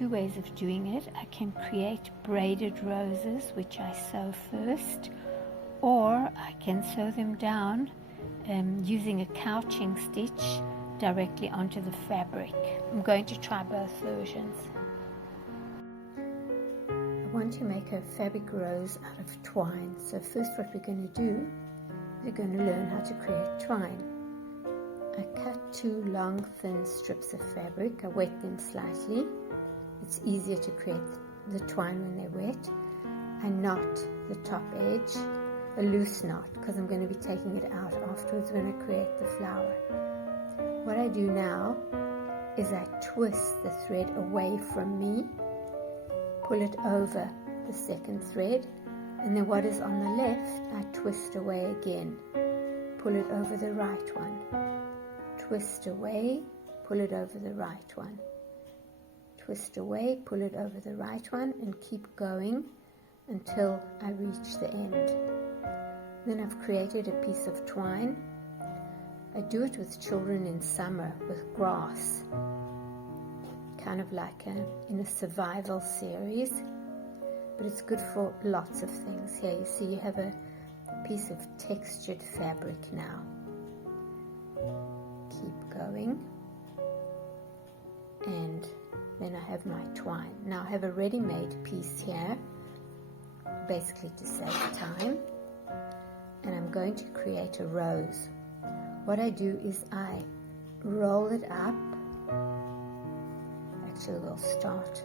two ways of doing it. I can create braided roses, which I sew first, or I can sew them down using a couching stitch directly onto the fabric. I'm going to try both versions. I want to make a fabric rose out of twine. So first what we're going to do, we're going to learn how to create twine. I cut 2 long thin strips of fabric. I wet them slightly. It's easier to create the twine when they're wet. I knot the top edge, a loose knot, because I'm going to be taking it out afterwards when I create the flower. What I do now is I twist the thread away from me, pull it over the second thread, and then what is on the left I twist away again, pull it over the right one, twist away, pull it over the right one, twist away, pull it over the right one, and keep going until I reach the end. Then I've created a piece of twine. I do it with children in summer with grass, kind of like in a survival series, but it's good for lots of things. Here you see you have a piece of textured fabric now. Keep going, and then I have my twine. Now I have a ready-made piece here, basically to save time, and I'm going to create a rose. What I do is I roll it up. Actually, we'll start